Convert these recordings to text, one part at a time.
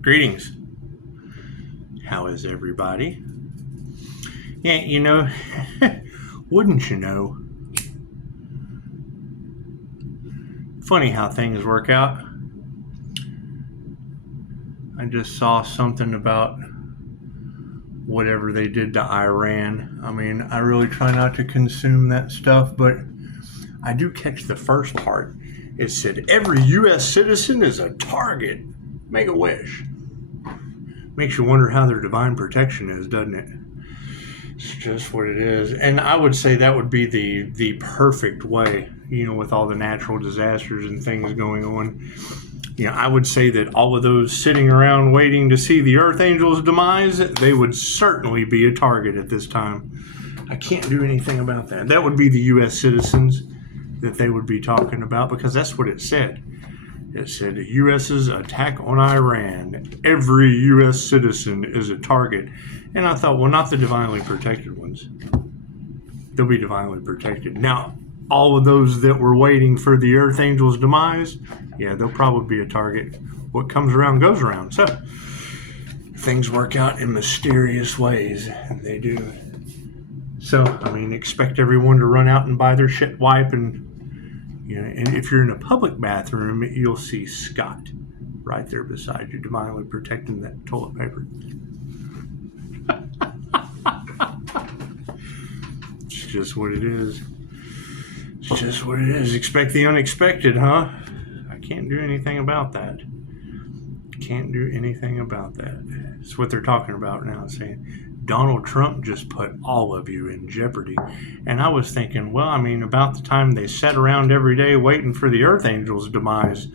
Greetings. How is everybody? Yeah, wouldn't you know? Funny how things work out. I just saw something about whatever they did to Iran. I mean, I really try not to consume that stuff, but I do catch the first part. It said, every U.S. citizen is a target. Make a wish. Makes you wonder how their divine protection is, doesn't it? It's just what it is. And I would say that would be the perfect way, with all the natural disasters and things going on. I would say that all of those sitting around waiting to see the Earth Angel's demise, they would certainly be a target at this time. I can't do anything about that. That would be the U.S. citizens that they would be talking about, because that's what it said. It said the U.S.'s attack on Iran. Every U.S. citizen is a target. And I thought, well, not the divinely protected ones. They'll be divinely protected. Now, all of those that were waiting for the Earth Angel's demise, yeah, they'll probably be a target. What comes around goes around. So, things work out in mysterious ways, and they do. So, expect everyone to run out and buy their shit wipe, and if you're in a public bathroom, you'll see Scott right there beside you, divinely protecting that toilet paper. It's just what it is. It's just what it is. Expect the unexpected, huh? I can't do anything about that. Can't do anything about that. It's what they're talking about now, saying Donald Trump just put all of you in jeopardy. And I was thinking, about the time they sat around every day waiting for the Earth Angel's demise,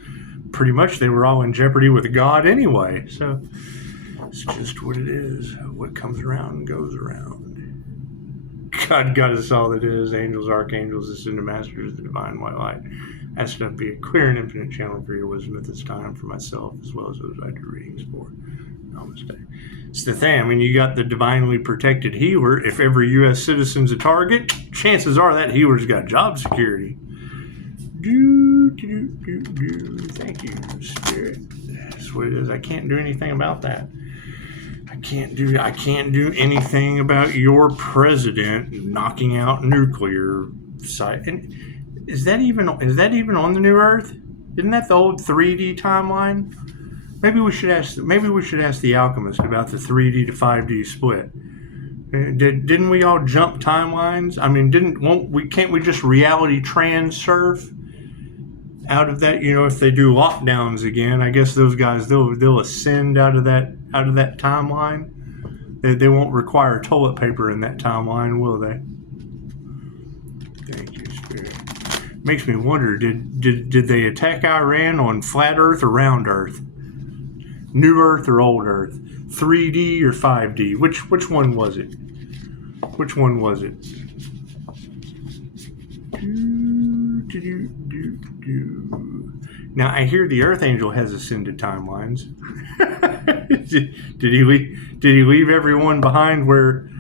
pretty much they were all in jeopardy with God anyway. So it's just what it is. What comes around goes around. God got us all that is. Angels, archangels, ascended masters, the divine white light. Ask that be a clear and infinite channel for your wisdom at this time, for myself as well as those I do readings for. Namaste. It's the thing. You got the divinely protected healer. If every U.S. citizen's a target, chances are that healer's got job security. Thank you, Spirit. That's what it is. I can't do anything about that. I can't do anything about your president knocking out nuclear site. And is that even on the new Earth? Isn't that the old 3D timeline? Maybe we should ask the alchemist about the 3D to 5D split. Didn't we all jump timelines? Can't we just reality transurf out of that? If they do lockdowns again, I guess those guys they'll ascend out of that timeline. They won't require toilet paper in that timeline, will they? Thank you, Spirit. Makes me wonder, did they attack Iran on flat Earth or round Earth? New Earth or old Earth? 3D or 5D? Which one was it? Which one was it? Now, I hear the Earth Angel has ascended timelines. Did he leave everyone behind where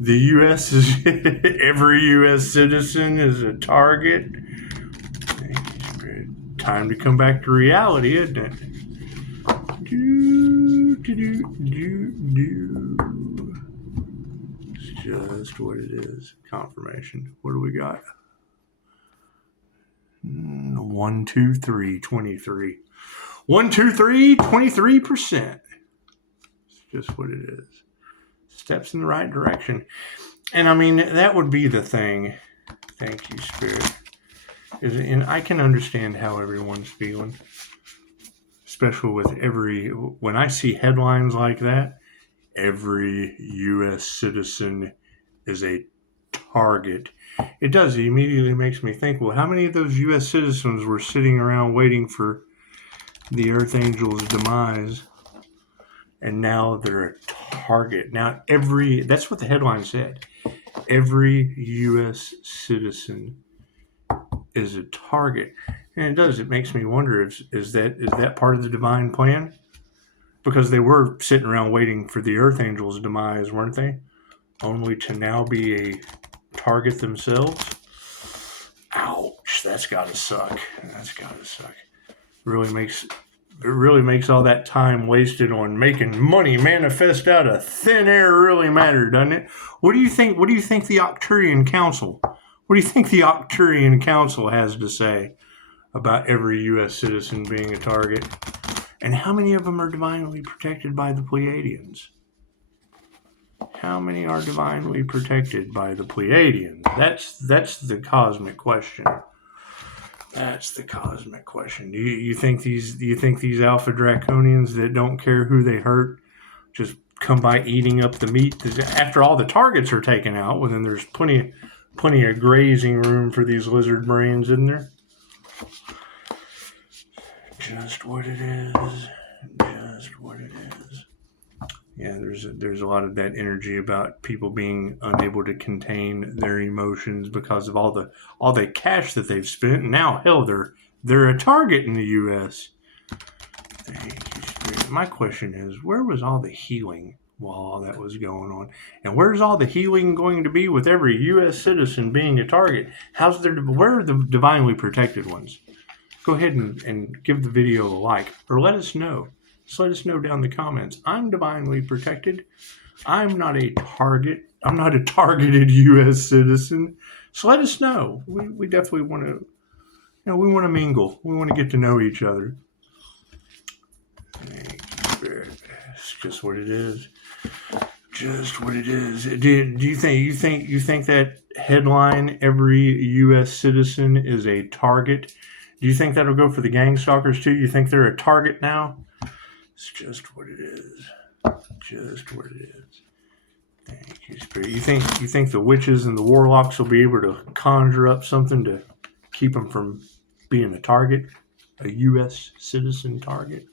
the U.S. is every U.S. citizen is a target? Time to come back to reality, isn't it? It's just what it is. Confirmation. What do we got? 1, 2, 3, 23. 1, 2, 3, 23%. It's just what it is. Steps in the right direction. And that would be the thing. Thank you, Spirit. And I can understand how everyone's feeling. Especially with when I see headlines like that, every U.S. citizen is a target. It does. It immediately makes me think, well, how many of those U.S. citizens were sitting around waiting for the Earth Angel's demise, and now they're a target? Now, that's what the headline said. Every U.S. citizen is a target. And it does. It makes me wonder, is that part of the divine plan? Because they were sitting around waiting for the Earth Angel's demise, weren't they? Only to now be a target themselves. Ouch, that's gotta suck. Really makes it really makes all that time wasted on making money manifest out of thin air really matter, doesn't it? What do you think? What do you think the Arcturian Council? What do you think the Arcturian Council has to say about every U.S. citizen being a target? And how many of them are divinely protected by the Pleiadians? How many are divinely protected by the Pleiadians? That's the cosmic question. That's the cosmic question. Do you think these alpha draconians that don't care who they hurt just come by eating up the meat after all the targets are taken out? Well, then there's plenty of grazing room for these lizard brains, isn't there? Just what it is. Just what it is. Yeah, there's a lot of that energy about people being unable to contain their emotions because of all the cash that they've spent. And now, hell, they're a target in the U.S. My question is, where was all the healing while all that was going on? And where's all the healing going to be with every U.S. citizen being a target? Where are the divinely protected ones? Go ahead and give the video a like, or let us know. Just let us know down in the comments. I'm divinely protected. I'm not a target. I'm not a targeted U.S. citizen. So let us know. We definitely want to, we want to mingle. We want to get to know each other. It's just what it is. Just what it is. Do you think that headline, every U.S. citizen is a target? Do you think that'll go for the gang stalkers too? You think they're a target now? It's just what it is. Just what it is. Thank you, Spirit. You think the witches and the warlocks will be able to conjure up something to keep them from being a target? A U.S. citizen target?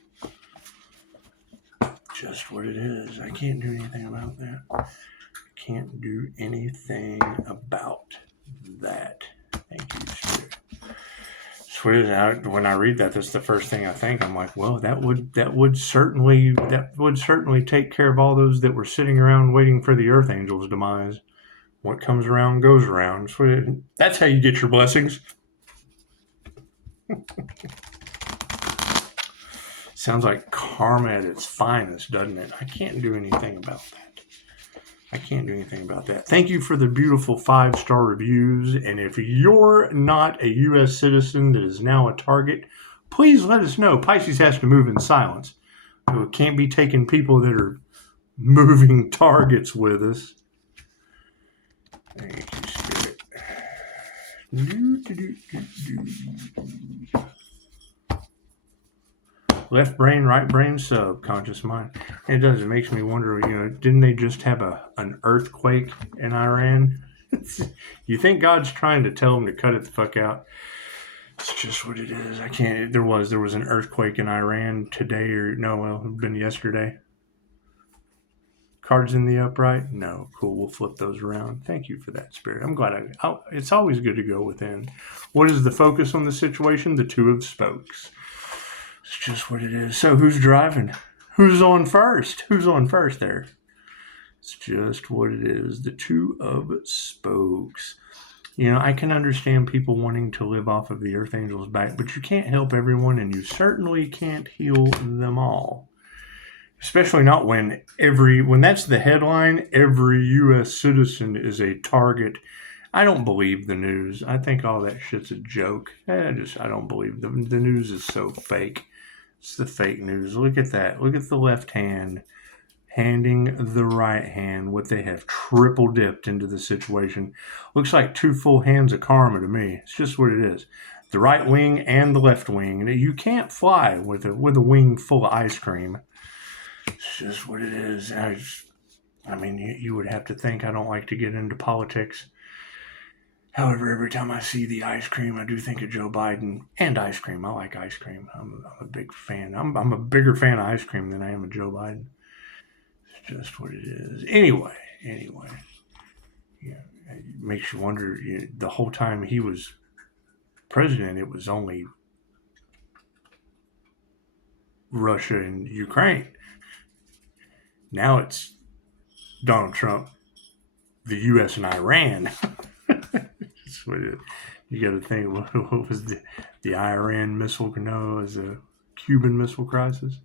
Just what it is. I can't do anything about that. Can't do anything about that. Thank you, Spirit. When I read that, that's the first thing I think. I'm like, well, that would certainly take care of all those that were sitting around waiting for the Earth Angel's demise. What comes around goes around. That's how you get your blessings. Sounds like karma at its finest, doesn't it? I can't do anything about that. Thank you for the beautiful 5-star reviews. And if you're not a U.S. citizen that is now a target, please let us know. Pisces has to move in silence. So it can't be taking people that are moving targets with us. Thank you, Spirit. Left brain, right brain, subconscious mind. It does. It makes me wonder, didn't they just have an earthquake in Iran? You think God's trying to tell them to cut it the fuck out? It's just what it is. I can't. There was an earthquake in Iran today, it's been yesterday. Cards in the upright? No. Cool. We'll flip those around. Thank you for that, Spirit. I'm glad. It's always good to go within. What is the focus on the situation? The Two of Spokes. It's just what it is. So who's driving? Who's on first? There? It's just what it is. The Two of Spokes. I can understand people wanting to live off of the Earth Angel's back, but you can't help everyone, and you certainly can't heal them all. Especially not when that's the headline, every U.S. citizen is a target. I don't believe the news. I think all that shit's a joke. I don't believe the news is so fake. It's the fake news. Look at that. Look at the left hand handing the right hand what they have triple dipped into the situation. Looks like 2 full hands of karma to me. It's just what it is. The right wing and the left wing. You can't fly with a wing full of ice cream. It's just what it is. You would have to think I don't like to get into politics. However, every time I see the ice cream, I do think of Joe Biden and ice cream. I like ice cream. I'm a big fan. I'm a bigger fan of ice cream than I am of Joe Biden. It's just what it is. Anyway. It makes you wonder, the whole time he was president, it was only Russia and Ukraine. Now it's Donald Trump, the U.S. and Iran. You got to think, what was the Iran missile? No, it was a Cuban Missile Crisis.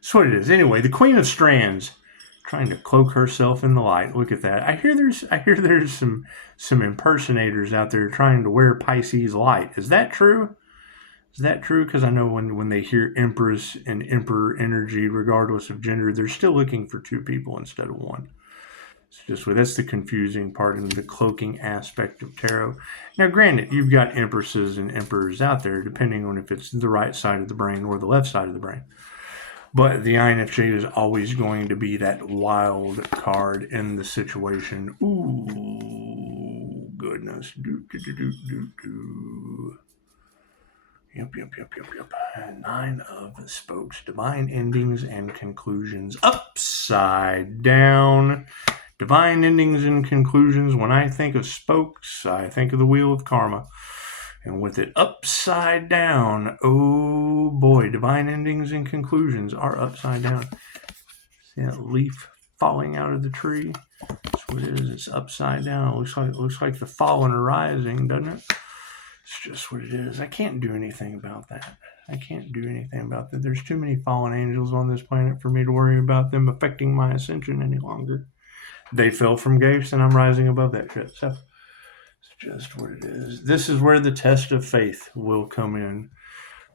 That's what it is. Anyway, the Queen of Strands, trying to cloak herself in the light. Look at that. I hear there's some impersonators out there trying to wear Pisces light. Is that true? Is that true? Because I know when they hear Empress and Emperor energy, regardless of gender, they're still looking for two people instead of one. That's the confusing part in the cloaking aspect of tarot. Now, granted, you've got empresses and emperors out there, depending on if it's the right side of the brain or the left side of the brain. But the INFJ is always going to be that wild card in the situation. Ooh, goodness. Yep. 9 of Spokes. Divine endings and conclusions. Upside down. Divine endings and conclusions. When I think of spokes, I think of the wheel of karma. And with it upside down, oh boy, divine endings and conclusions are upside down. See that leaf falling out of the tree? That's what it is. It's upside down. It looks like the fallen are rising, doesn't it? It's just what it is. I can't do anything about that. There's too many fallen angels on this planet for me to worry about them affecting my ascension any longer. They fell from grace, and I'm rising above that shit. So it's just what it is. This is where the test of faith will come in.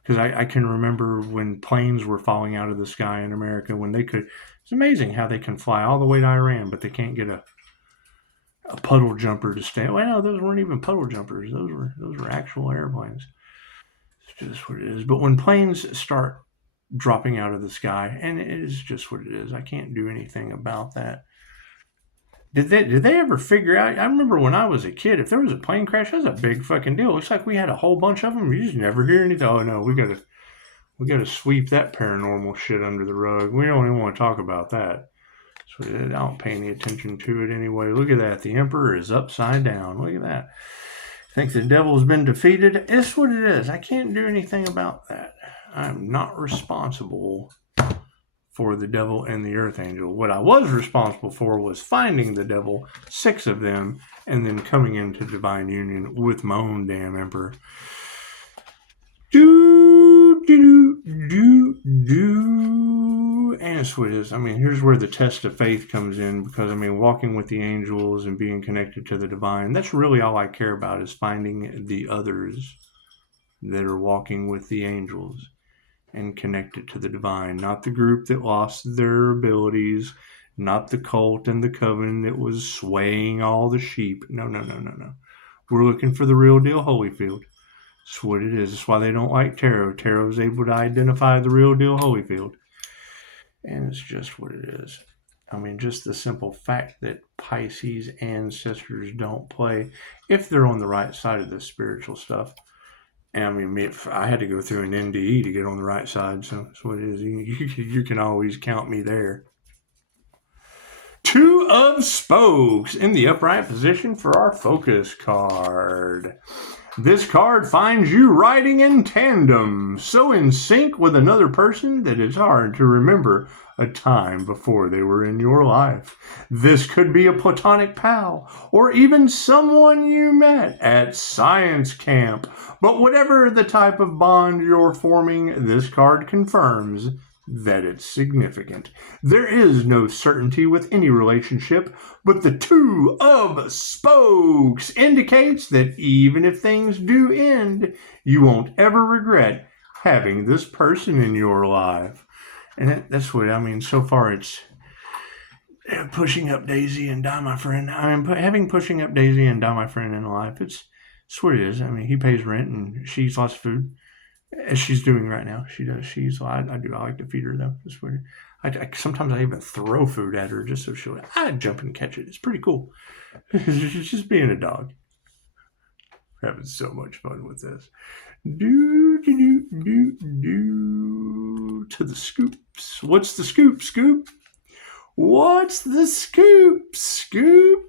Because I can remember when planes were falling out of the sky in America, when they could. It's amazing how they can fly all the way to Iran, but they can't get a puddle jumper to stay. Well, no, those weren't even puddle jumpers. Those were actual airplanes. It's just what it is. But when planes start dropping out of the sky, and it is just what it is, I can't do anything about that. Did they ever figure out? I remember when I was a kid, if there was a plane crash, that was a big fucking deal. Looks like we had a whole bunch of them. You just never hear anything. Oh no, we gotta sweep that paranormal shit under the rug. We don't even want to talk about that. So I don't pay any attention to it anyway. Look at that. The Emperor is upside down. Look at that. Think the devil's been defeated? It's what it is. I can't do anything about that. I'm not responsible for the devil and the earth angel. What I was responsible for was finding the devil, 6 of them, and then coming into divine union with my own damn emperor. And it's what it is. I mean, here's where the test of faith comes in, because, I mean, walking with the angels and being connected to the divine, that's really all I care about, is finding the others that are walking with the angels and connected to the divine, not the group that lost their abilities, not the cult and the coven that was swaying all the sheep. No. We're looking for the real deal Holyfield. That's what it is. That's why they don't like tarot. Tarot is able to identify the real deal Holyfield. And it's just what it is. I mean, just the simple fact that Pisces ancestors don't play, if they're on the right side of the spiritual stuff. And I mean, I had to go through an NDE to get on the right side, so that's what it is. You can always count me there. 2 of Spokes in the upright position for our focus card. This card finds you riding in tandem, so in sync with another person that it's hard to remember a time before they were in your life. This could be a platonic pal, or even someone you met at science camp. But whatever the type of bond you're forming, this card confirms that it's significant. There is no certainty with any relationship, but the 2 of Spokes indicates that even if things do end, you won't ever regret having this person in your life. And that's what I mean. So far, it's pushing up Daisy and die my friend. Having pushing up Daisy and die my friend in life. It's what it is. I mean, he pays rent and she eats lots of food, as she's doing right now. She does. I like to feed her though. That's weird. Sometimes I even throw food at her just so I jump and catch it. It's pretty cool. It's just being a dog. We're having so much fun with this. To the scoops. What's the scoop, Scoop? What's the scoop, Scoop?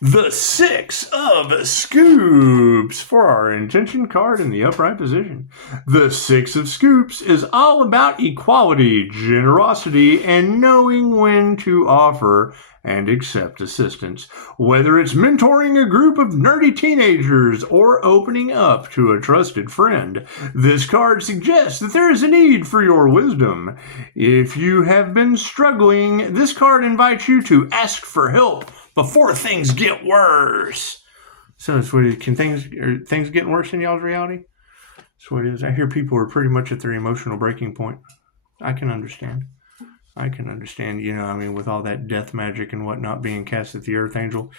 The 6 of Scoops for our intention card in the upright position. The 6 of Scoops is all about equality, generosity, and knowing when to offer and accept assistance. Whether it's mentoring a group of nerdy teenagers or opening up to a trusted friend, this card suggests that there is a need for your wisdom. If you have been struggling, this card invites you to ask for help before things get worse. So that's what it, are things getting worse in y'all's reality? That's what it is. I hear people are pretty much at their emotional breaking point. I can understand. With all that death magic and whatnot being cast at the Earth Angel.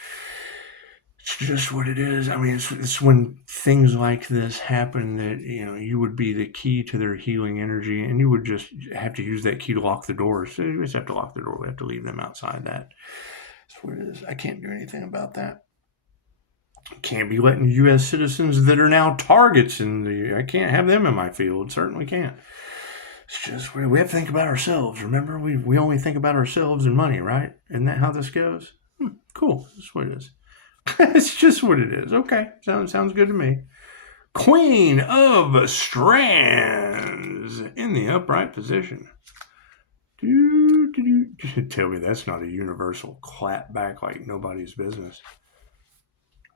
It's just what it is. It's when things like this happen that, you would be the key to their healing energy, and you would just have to use that key to lock the doors. So you just have to lock the door. We have to leave them outside that. That's what it is. I can't do anything about that. Can't be letting U.S. citizens that are now targets I can't have them in my field. Certainly can't. It's just, we have to think about ourselves. Remember, we only think about ourselves and money, right? Isn't that how this goes? Cool. That's what it is. It's just what it is. Okay. Sounds good to me. Queen of Strands in the upright position. Tell me that's not a universal clap back like nobody's business.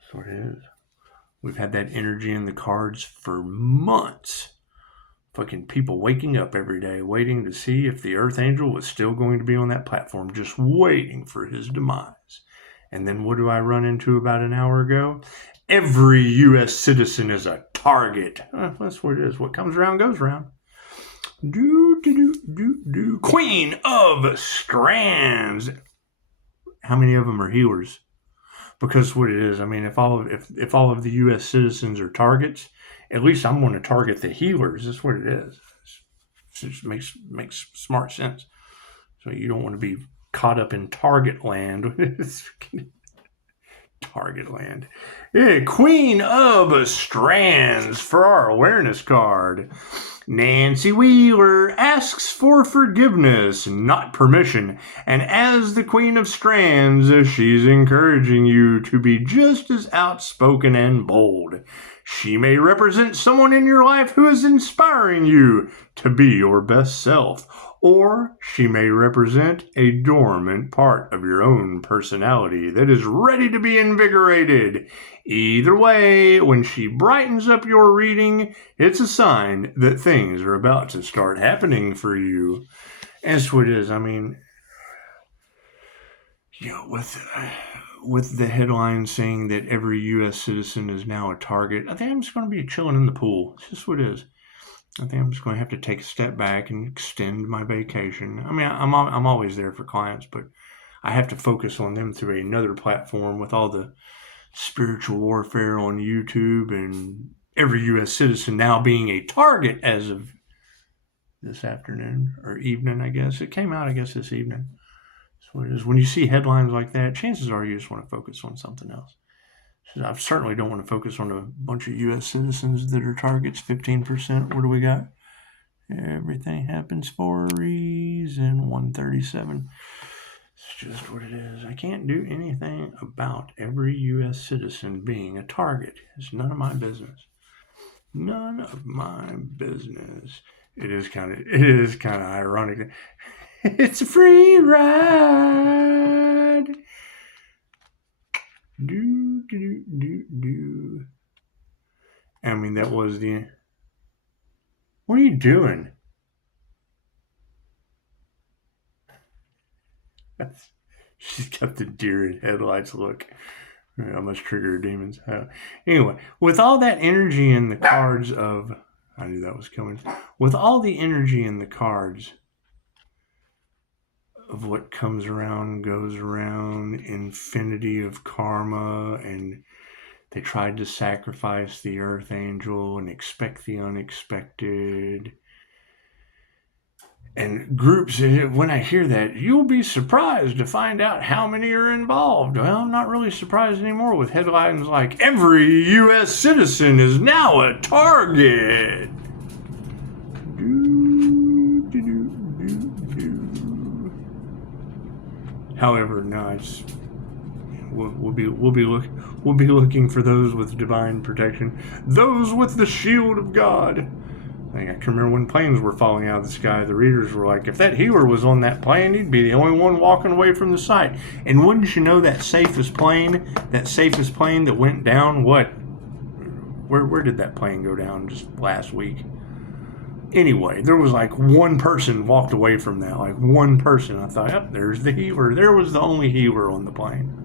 That's what it is. We've had that energy in the cards for months. Fucking people waking up every day, waiting to see if the Earth Angel was still going to be on that platform, just waiting for his demise. And then what do I run into about an hour ago? Every U.S. citizen is a target. That's what it is. What comes around goes around. Queen of Strands. How many of them are healers? Because what it is, if all of the U.S. citizens are targets, at least I'm going to target the healers. That's what it is. It just makes smart sense. So you don't want to be caught up in target land. Target land. Yeah, Queen of Strands for our awareness card. Nancy Wheeler asks for forgiveness, not permission. And as the Queen of Strands, she's encouraging you to be just as outspoken and bold. She may represent someone in your life who is inspiring you to be your best self, or she may represent a dormant part of your own personality that is ready to be invigorated. Either way, when she brightens up your reading, it's a sign that things are about to start happening for you. That's what it is. With the headline saying that every U.S. citizen is now a target, I think I'm just going to be chilling in the pool. It's just what it is. I think I'm just going to have to take a step back and extend my vacation. I'm always there for clients, but I have to focus on them through another platform with all the spiritual warfare on YouTube and every U.S. citizen now being a target as of this afternoon or evening, I guess. It came out, this evening. That's what it is. When you see headlines like that, chances are you just want to focus on something else. So I certainly don't want to focus on a bunch of U.S. citizens that are targets. 15%. What do we got? Everything happens for a reason. 137. It's just what it is. I can't do anything about every U.S. citizen being a target. It's none of my business. None of my business. It is kind of ironic. It's a free ride. That was the... What are you doing? She's got the deer in headlights look. I must trigger her demons. Anyway, with all that energy in the cards of... I knew that was coming. With all the energy in the cards of what comes around, goes around, infinity of karma, and they tried to sacrifice the Earth Angel and expect the unexpected. And groups, when I hear that, you'll be surprised to find out how many are involved. Well, I'm not really surprised anymore with headlines like, every U.S. citizen is now a target. However, no, we'll be looking for those with divine protection, those with the shield of God. I can remember when planes were falling out of the sky, the readers were like, if that healer was on that plane, he'd be the only one walking away from the site. And wouldn't you know, that safest plane that went down, where did that plane go down just last week? Anyway, there was like one person walked away from that, like one person. I thought, yep, there's the healer. There was the only healer on the plane.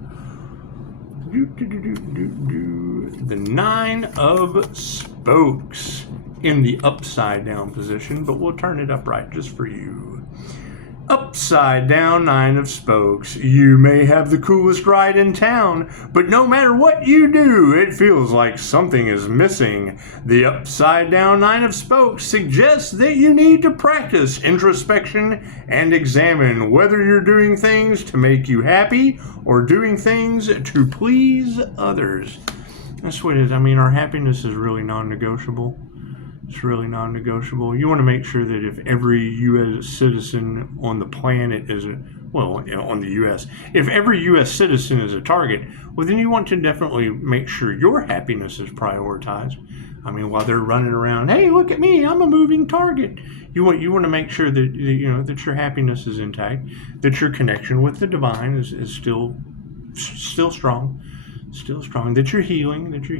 The 9 of Spokes in the upside down position, but we'll turn it upright just for you. Upside down 9 of Spokes. You may have the coolest ride in town, but no matter what you do, it feels like something is missing. The upside down 9 of Spokes suggests that you need to practice introspection and examine whether you're doing things to make you happy or doing things to please others. That's what it is. I mean, our happiness is really non-negotiable. It's really non-negotiable. You want to make sure that if every U.S. citizen on the planet is on the U.S., if every U.S. citizen is a target, well, then you want to definitely make sure your happiness is prioritized. I mean, while they're running around, hey, look at me, I'm a moving target. You want to make sure that that your happiness is intact, that your connection with the divine is still strong, that you're healing. That's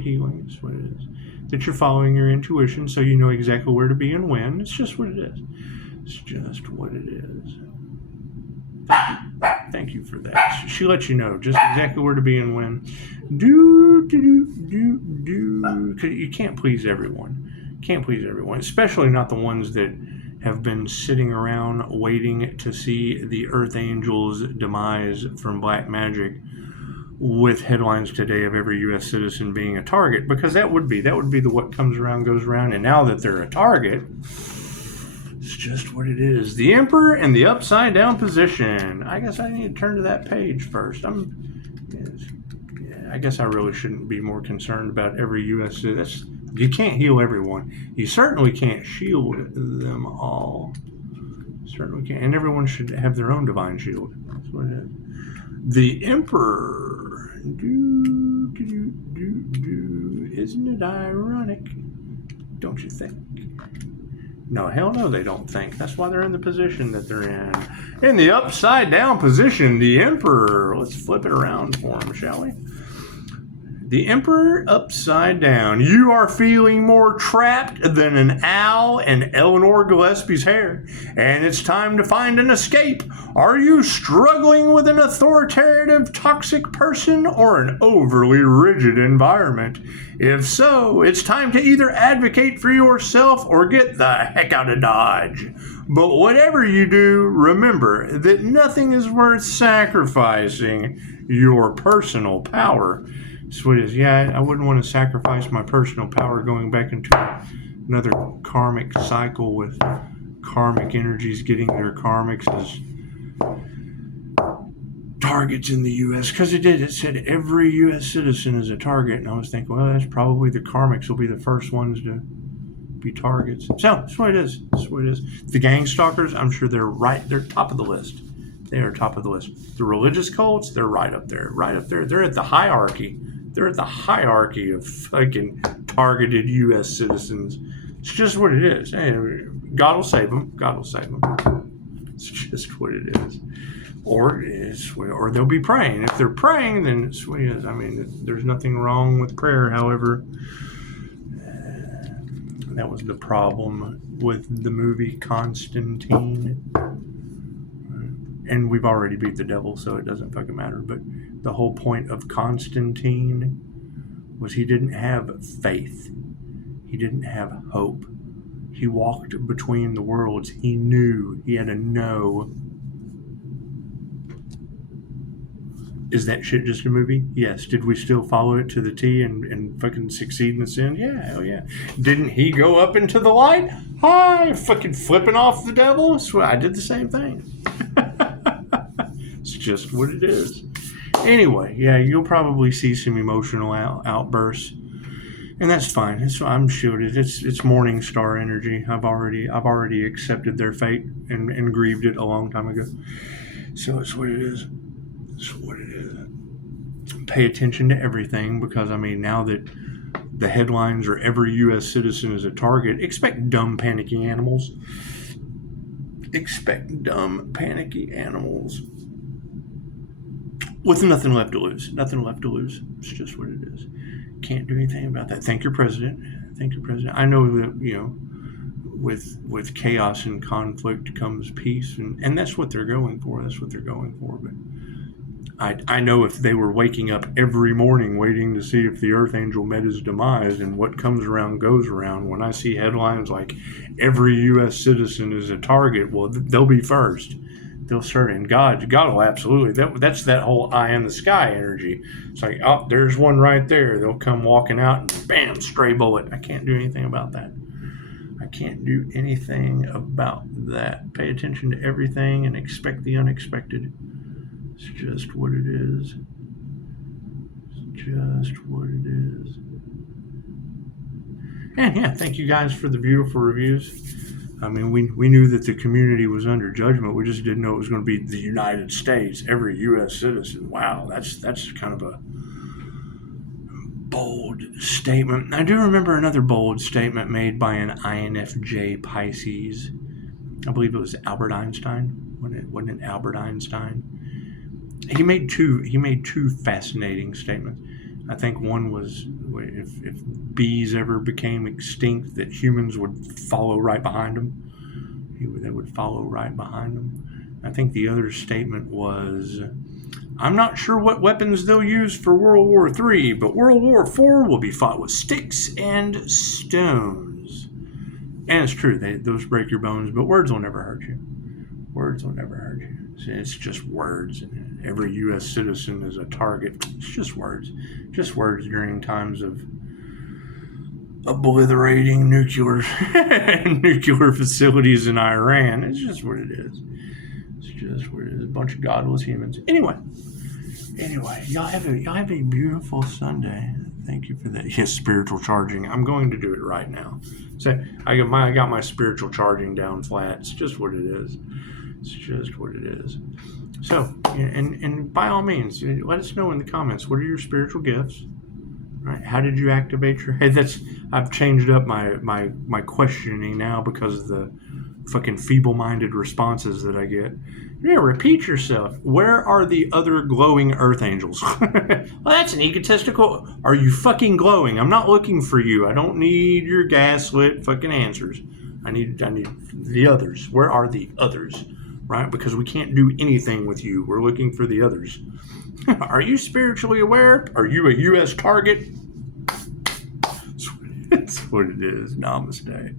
what it is. That you're following your intuition so you know exactly where to be and when. It's just what it is. It's just what it is. Thank you for that. She lets you know just exactly where to be and when. You can't please everyone. Can't please everyone, especially not the ones that have been sitting around waiting to see the Earth Angel's demise from black magic, with headlines today of every U.S. citizen being a target, because that would be the what comes around goes around, and now that they're a target, it's just what it is. The Emperor in the upside down position. I guess I need to turn to that page first. I guess I really shouldn't be more concerned about every U.S. citizen. You can't heal everyone. You certainly can't shield them all. Certainly can't, and everyone should have their own divine shield. That's what it is. The Emperor. Isn't it ironic? Don't you think? No, hell no, they don't think. That's why they're in the position that they're in. In the upside down position, the Emperor. Let's flip it around for him, shall we? The Emperor upside down. You are feeling more trapped than an owl in Eleanor Gillespie's hair, and it's time to find an escape. Are you struggling with an authoritative, toxic person or an overly rigid environment? If so, it's time to either advocate for yourself or get the heck out of Dodge. But whatever you do, remember that nothing is worth sacrificing your personal power. Sweet as, yeah, I wouldn't want to sacrifice my personal power going back into another karmic cycle with karmic energies getting their karmics as targets in the U.S. Because it said every U.S. citizen is a target, and I was thinking, well, that's probably the karmics will be the first ones to be targets. So that's what it is. The gang stalkers, I'm sure they're top of the list. They are top of the list. The religious cults, they're right up there. They're at the hierarchy. They're at the hierarchy of fucking targeted U.S. citizens. It's just what it is. Hey, God will save them. It's just what it is. Or they'll be praying. If they're praying, then it's what it is. I mean, there's nothing wrong with prayer. However, that was the problem with the movie Constantine. And we've already beat the devil, so it doesn't fucking matter. But the whole point of Constantine was he didn't have faith. He didn't have hope. He walked between the worlds. He knew. He had to know. Is that shit just a movie? Yes. Did we still follow it to the T and fucking succeed in the sin? Yeah, hell yeah. Didn't he go up into the light? Hi, fucking flipping off the devil? So I did the same thing. It's just what it is. Anyway, yeah, you'll probably see some emotional outbursts, and that's fine. I'm shielded. It's Morning Star energy. I've already accepted their fate and grieved it a long time ago. So it's what it is. It's what it is. Pay attention to everything, because I mean, now that the headlines are every U.S. citizen is a target. Expect dumb, panicky animals. Expect dumb, panicky animals. With nothing left to lose. Nothing left to lose. It's just what it is. Can't do anything about that. Thank your president. Thank your president. I know that, with chaos and conflict comes peace, and that's what they're going for. That's what they're going for. But I know if they were waking up every morning waiting to see if the Archangel met his demise, and what comes around goes around, when I see headlines like every U.S. citizen is a target, well, they'll be first. They'll start, and God will absolutely. That's that whole eye in the sky energy. It's like, oh, there's one right there. They'll come walking out, and bam, stray bullet. I can't do anything about that. I can't do anything about that. Pay attention to everything and expect the unexpected. It's just what it is. It's just what it is. And yeah, thank you guys for the beautiful reviews. I mean, we knew that the community was under judgment. We just didn't know it was going to be the United States, every U.S. citizen. Wow, that's kind of a bold statement. I do remember another bold statement made by an INFJ Pisces. I believe it was Albert Einstein. Wasn't it Albert Einstein? He made two fascinating statements. I think one was, if bees ever became extinct, that humans would follow right behind them. They would follow right behind them. I think the other statement was, I'm not sure what weapons they'll use for World War III, but World War IV will be fought with sticks and stones. And it's true, those break your bones, but words will never hurt you. Words will never hurt you. It's just words. Every U.S. citizen is a target. It's just words. Just words during times of obliterating nuclear facilities in Iran. It's just what it is. It's just what it is. A bunch of godless humans. Anyway, y'all have a beautiful Sunday. Thank you for that. Yes, spiritual charging. I'm going to do it right now. So I got my spiritual charging down flat. It's just what it is. It's just what it is. So, and by all means, let us know in the comments, what are your spiritual gifts? Right? How did you activate your head? I've changed up my questioning now because of the fucking feeble-minded responses that I get. Yeah, repeat yourself. Where are the other glowing earth angels? Well, that's an egotistical. Are you fucking glowing? I'm not looking for you. I don't need your gaslit fucking answers. I need the others. Where are the others? Right? Because we can't do anything with you. We're looking for the others. Are you spiritually aware? Are you a U.S. target? That's what it is. Namaste.